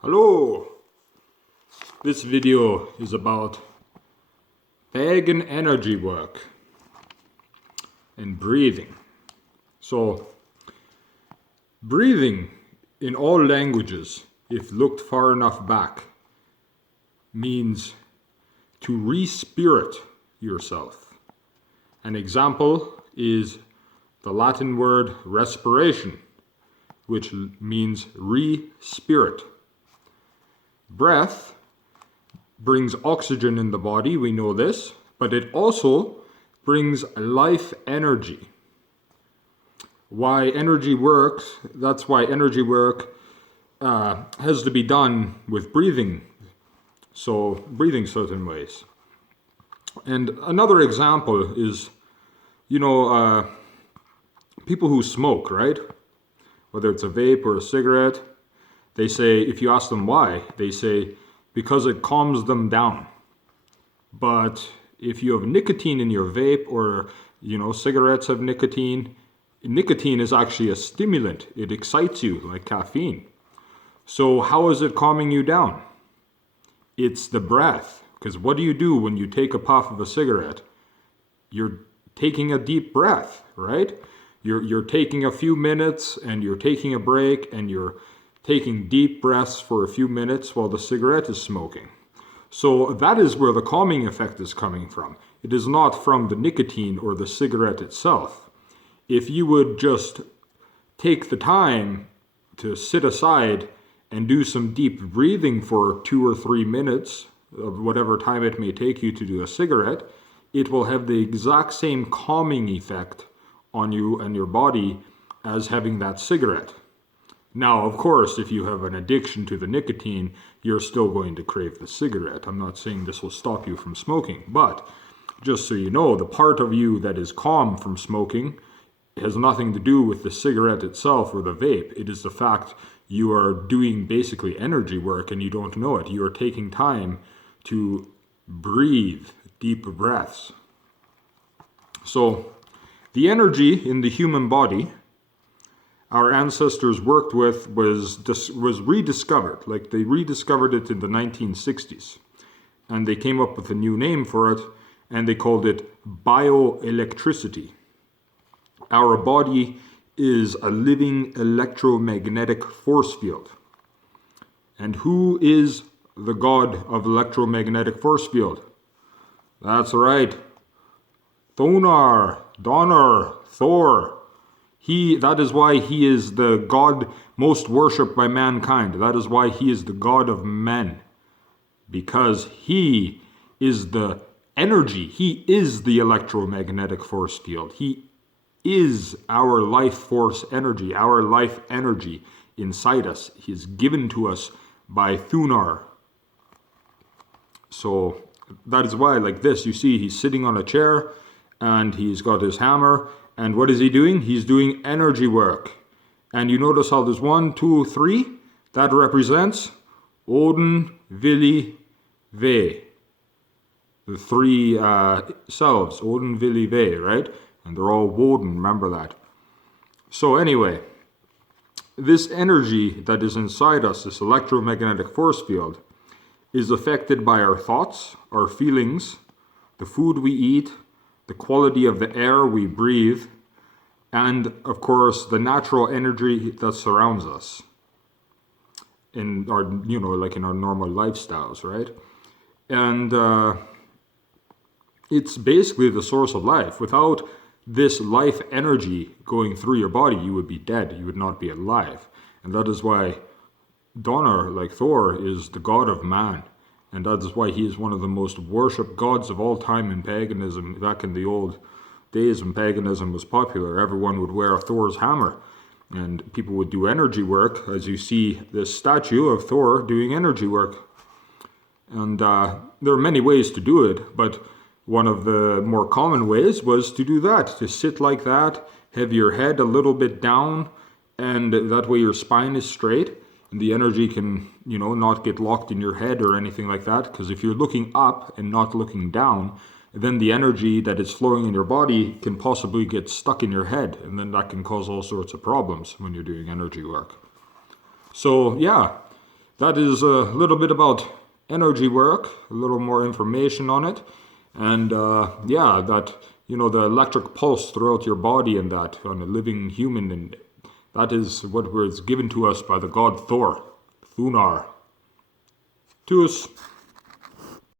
Hello! This video is about pagan energy work and breathing. So, breathing in all languages, if looked far enough back, means to re-spirit yourself. An example is the Latin word respiration, which means re-spirit. Breath brings oxygen in the body, we know this, but it also brings life energy. Why energy works, that's why energy work has to be done with breathing. So breathing certain ways. And another example is, people who smoke, right? Whether it's a vape or a cigarette, they say, if you ask them why, they say, because it calms them down. But if you have nicotine in your vape or, cigarettes have nicotine, nicotine is actually a stimulant. It excites you like caffeine. So how is it calming you down? It's the breath. Because what do you do when you take a puff of a cigarette? You're taking a deep breath, right? You're taking a few minutes and you're taking a break and you're taking deep breaths for a few minutes while the cigarette is smoking. So that is where the calming effect is coming from. It is not from the nicotine or the cigarette itself. If you would just take the time to sit aside and do some deep breathing for 2 or 3 minutes, of whatever time it may take you to do a cigarette, it will have the exact same calming effect on you and your body as having that cigarette. Now, of course, if you have an addiction to the nicotine, you're still going to crave the cigarette. I'm not saying this will stop you from smoking, but just so you know, the part of you that is calm from smoking has nothing to do with the cigarette itself or the vape. It is the fact you are doing basically energy work and you don't know it. You are taking time to breathe deep breaths. So, the energy in the human body our ancestors worked with was rediscovered. Like they rediscovered it in the 1960s. And they came up with a new name for it, and they called it bioelectricity. Our body is a living electromagnetic force field. And who is the god of electromagnetic force field? That's right. Donner, Thor. That is why he is the God most worshipped by mankind. That is why he is the God of men. Because he is the energy. He is the electromagnetic force field. He is our life force energy, our life energy inside us. He is given to us by Thunar. So that is why, like this, you see he's sitting on a chair and he's got his hammer. And what is he doing? He's doing energy work. And you notice how there's 1, 2, 3? That represents Odin, Vili, Ve. The 3 selves, Odin, Vili, Ve, right? And they're all Woden, remember that. So anyway, this energy that is inside us, this electromagnetic force field, is affected by our thoughts, our feelings, the food we eat, the quality of the air we breathe, and of course the natural energy that surrounds us in our, like in our normal lifestyles, right? And it's basically the source of life. Without this life energy going through your body, you would be dead. You would not be alive. And that is why Donner, like Thor, is the god of man. And that is why he is one of the most worshipped gods of all time in paganism. Back in the old days when paganism was popular, everyone would wear a Thor's hammer. And people would do energy work, as you see this statue of Thor doing energy work. And there are many ways to do it, but one of the more common ways was to do that. To sit like that, have your head a little bit down, and that way your spine is straight. And the energy can, not get locked in your head or anything like that. Because if you're looking up and not looking down, then the energy that is flowing in your body can possibly get stuck in your head. And then that can cause all sorts of problems when you're doing energy work. So, yeah, that is a little bit about energy work, a little more information on it. And yeah, that, the electric pulse throughout your body and that on a living human. And that is what was given to us by the god Thor, Thunar. Tus.